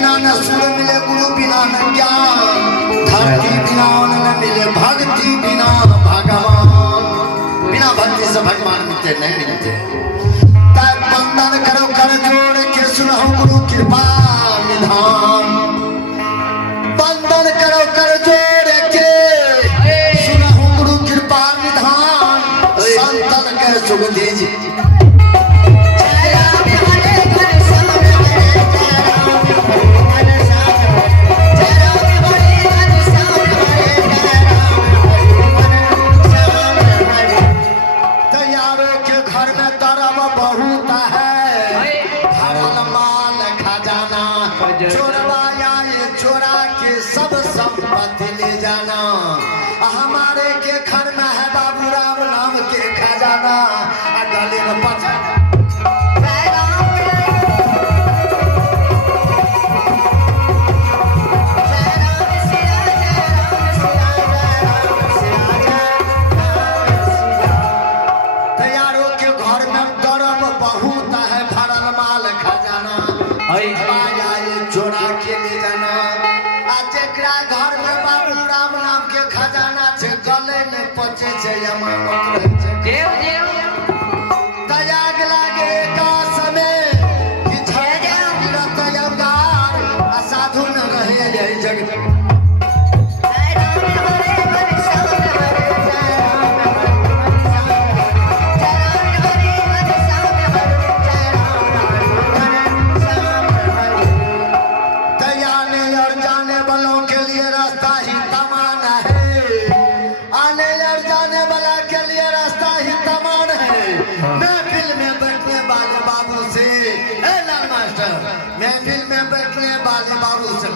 बिना न सुर मिले गुरु बिना न ज्ञान, धरती बिना न मिले भक्ति बिना भगवान। बिना भक्ति से भगवान मिलते नहीं मिलते। तब वंदन करो कर जोड़ के सुनो गुरु कृपा निधान। वंदन करो कर जोड़ के सुनो गुरु कृपा निधान। संतन के सुख दीजिए। ले जाना हमारे के घर में है बाबू राम नाम के खजाना। गले में पचा तैयारों के घर में दरब बहुत है भरल माल खजाना। चोरा के ले जाना जेकरा घर में बाबू राम नाम के खजाना छे गले ने पचे छे अमानत रहे छे। देव देव त्याग लागे का समय कि छे गिरत अंगार असाधु न रहे यही जग। महफिल में बैठने वाले बाबू से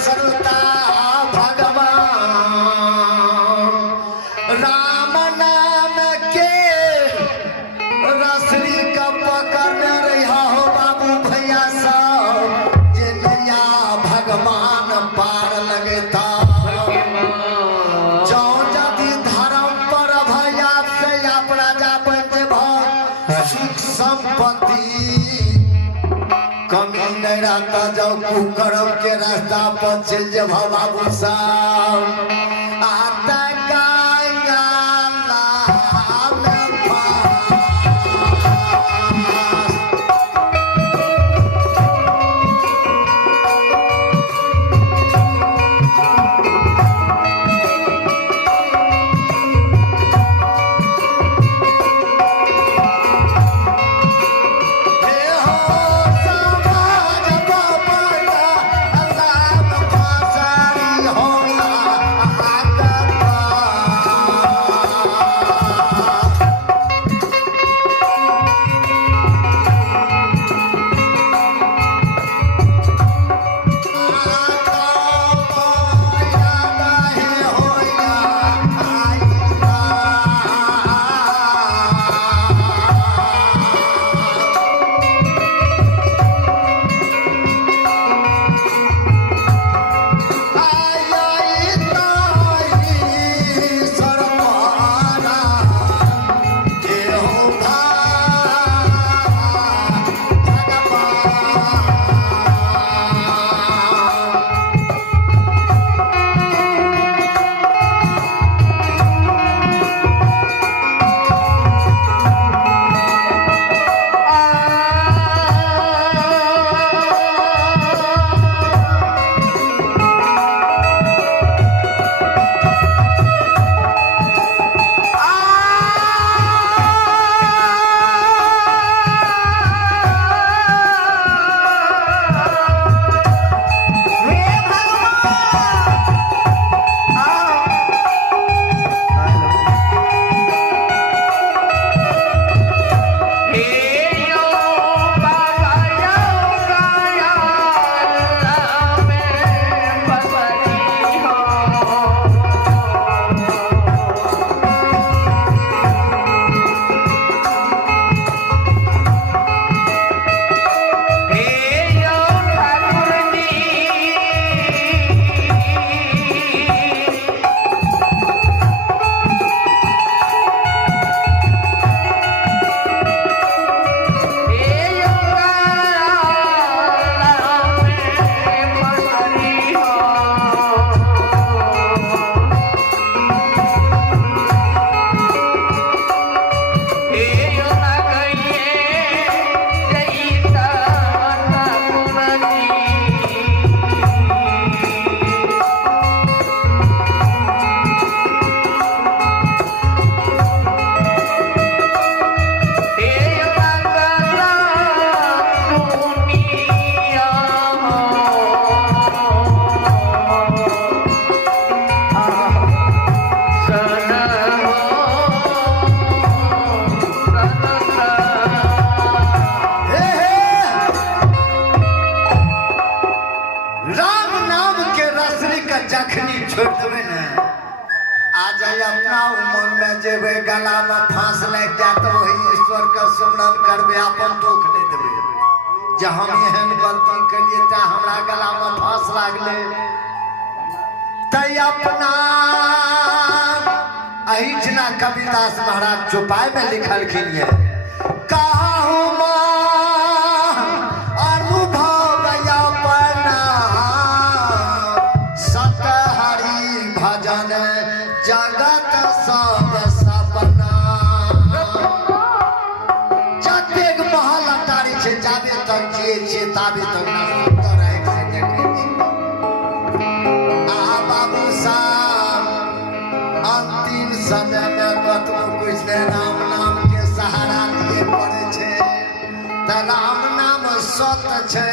सरता भगवान राम नाम के रसरी का पकड़ रहा हो बाबू भैया सब भगवान पार लगता। जो जाति धर्म पर भैया से अपना जा बनते सुख संपत्ति कमी नहीं रहता। जब कुकर्म के रास्ता पर चल जब बाबू साहब आता राम नाम के रसरी का जखनी छोड़ देवे न आ जाए अपना उमंग में जेबे गला में फांस लग जाए तो वही ईश्वर का सुमरन करबे अपन दुख नहीं देबे जे हम एहन गलती करिए त हमरा गला में फांस लागले तै अपना अहिजना कबीरदास महाराज चौपाई में लिखलखिन है कहूँ अनुभव अपना सतहरि भजन जगत सब सपना जतेक महल अटारी छे जाबे तक जिए छे ताबे तक ना सुंदर आँख से देखै छी आ बाबू साहब अंतिम समय में कतनो कुछ ने राम नाम के सहारा लिए पड़े छे त राम नाम सत छे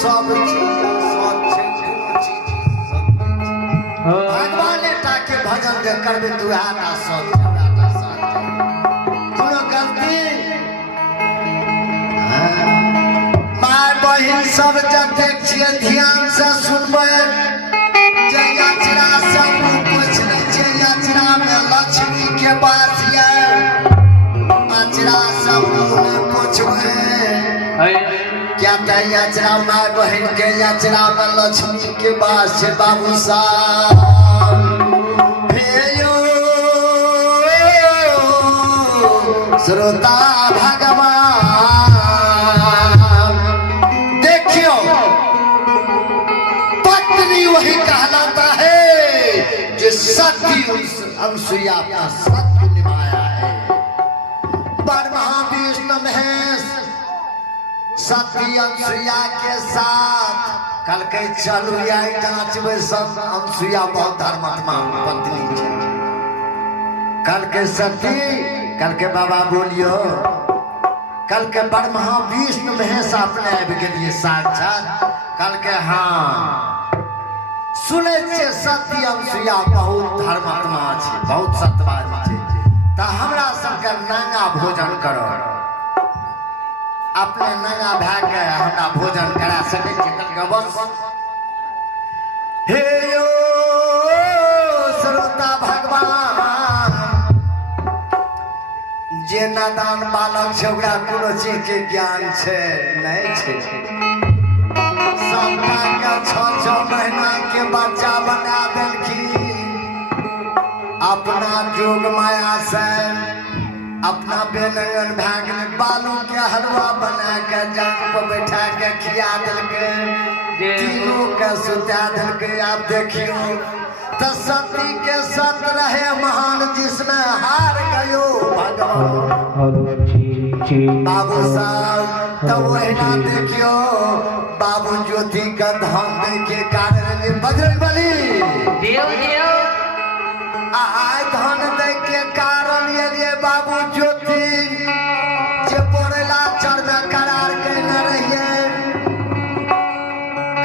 सब चीज सत छे कोनो चीज भगवान के भजन जे करबे तू आटा सत आटा सत कोनो गलती माय बहिन सब जते छिए ध्यान से सुनबे जयाचरा सब कुछ नहीं छे याचरा में लक्ष्मी के पास ये अचरा सब में पूछबे क्या त याचरा माय बहिन के याचरा में लक्ष्मी के पास छे बाबू साहब श्रोता भगवान देखियो पत्नी वही कहलाता है जो सती अनुसुईया का सत्य निभाया है ब्रह्मा विष्णु महेश सती अनुसुईया के साथ कल के चलू आई जांचबे सब अनुसुईया बहुत धर्मात्मा पत्नी छे कल के सती कल के बाबा बोलियो कल के ब्रह्मा विष्णु महेश अपने आबि गेलिए साक्षात कल के हाँ सुने छे सती अनुसुईया बहुत धर्मात्मा छे बहुत सत्यवादी छे त हमरा सबके नंगा भोजन करो अपने नंगा भए के हमरा भोजन करा सके छे कल के बस हे यो श्रोता भगवान जे नादान बालक छे ओकरा कोनो चीज के ज्ञान छे नहीं छे सबका के 6 महीना के बच्चा बना देलखिन अपना जोग माया से अपना बेनंगन भए गेल बालू के हलवा बना के जान पर बैठा के खिया देलके तीनों के सुता देलके आप देखियो त सती के सत रहे महान जिसमें हार गयो भगवान बाबू साहब तो वहीना देखियो बाबू ज्योति का धन दे के कारण बजरंगबली देव देव आय धन दे के कारण ये बाबू ज्योति जे पड़ेला चढ़ करार कहने रहिए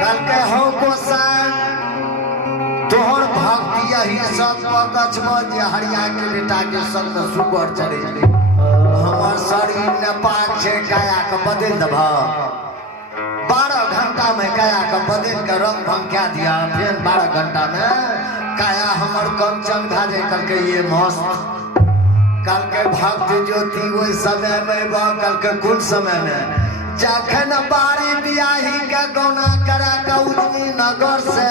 कल के हो गोसाई तोहर भक्ति यही सब जे हरिया के बेटा के संग में सुगर चढ़े हमर शरीर ने पाक छे काया के बदल दब 12 घंटा में काया के बदल के रंग भंग क्या दिया फिर 12 घंटा में काया हमर कंचन भाजे कल के ये मस्त कल के भक्त ज्योति वही समय में कल के कुछ समय में जखन बारी बियाही के गौना करा के उजनी नगर से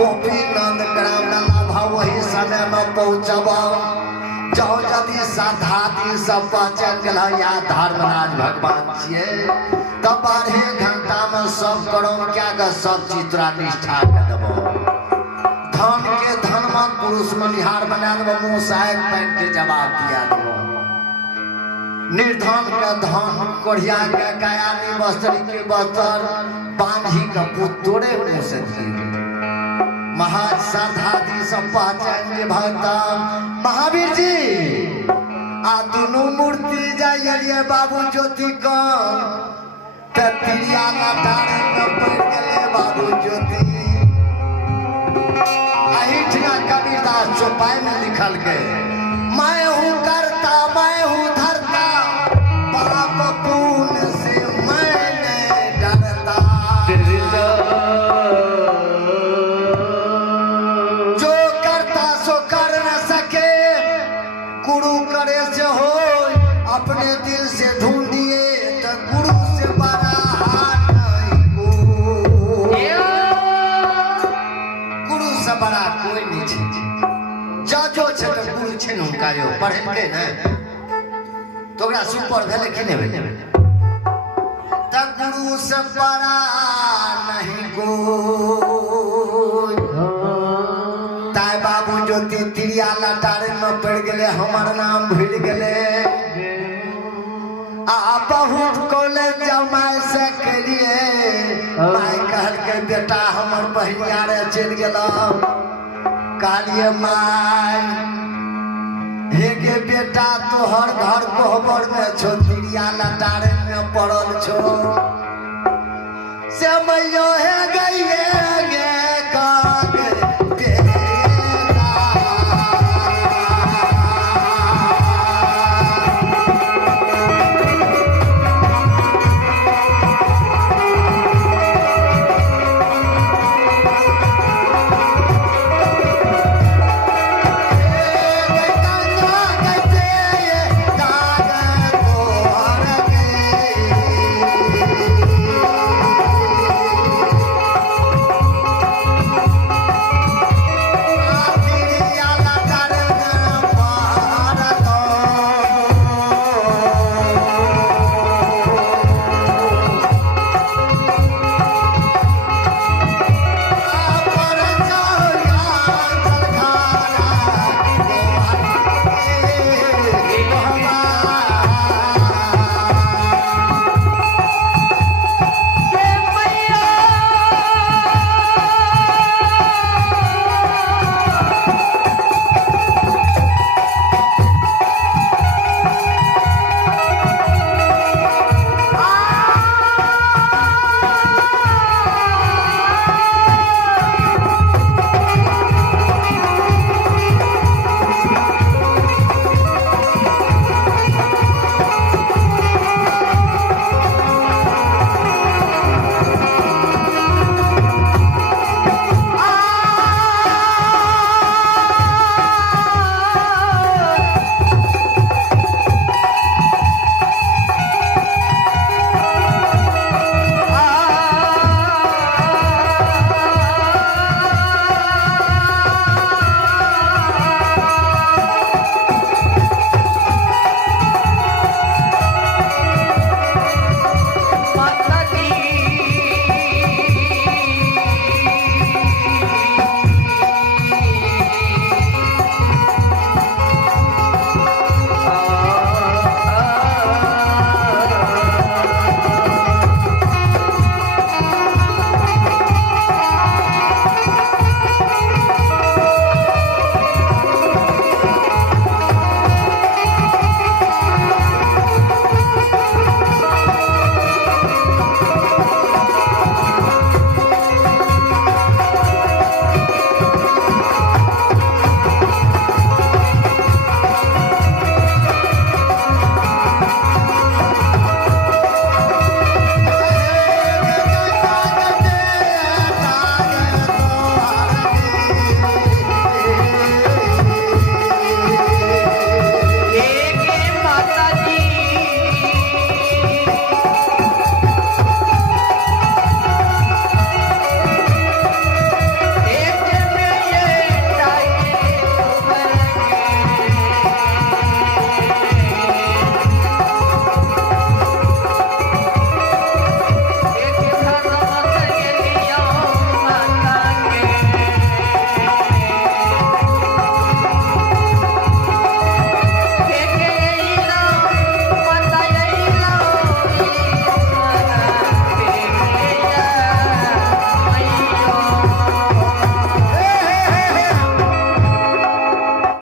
पोपी नंद ग्राम लाभा वही समय में पहुंचब जाओ यदि साधाती सब पहचान गल या धर्मराज भगवान छिए तब 12 घंटा में सब करम क्या के सब चीज तोरा निष्ठा के देबो धन के धनवान पुरुष मनिहार बना देबो मुंह सहायक पैन के जवाब दिया देबो निर्धन का धन कोढ़िया के कायानी वस्त्र के बस्तर बांधी का पुत तोड़े मुंह से दिए महाज साधादी सब पहचान भक्त महावीर जी आ दोनों मूर्ति जाइए बाबू ज्योति का तिरिया लटारे में पड़ गए बाबू ज्योति अहिठना कबीरदास चौपाई में लिखल गए मैं हूँ करता मैं हूँ धरता पाप पुण्य से मैं नहीं डरता छै ने हुनका जो पढ़ेलकै ने तो ओकरा सुपर भेलै कि नहि भेलै तब गुरु से बड़ा नहीं कोई ताय बाबू ज्योति तिरिया लटारे में पड़ गए हमार नाम भूल गए आ बहुत कॉलेज जमाए से करिए माय कहल के बेटा हमर बहिनिया रे चल गेल कहलिए माय हे गे बेटा तोहर घर कोहबर में छो तिरिया लटारे में पड़ल छो से मैयो हे गई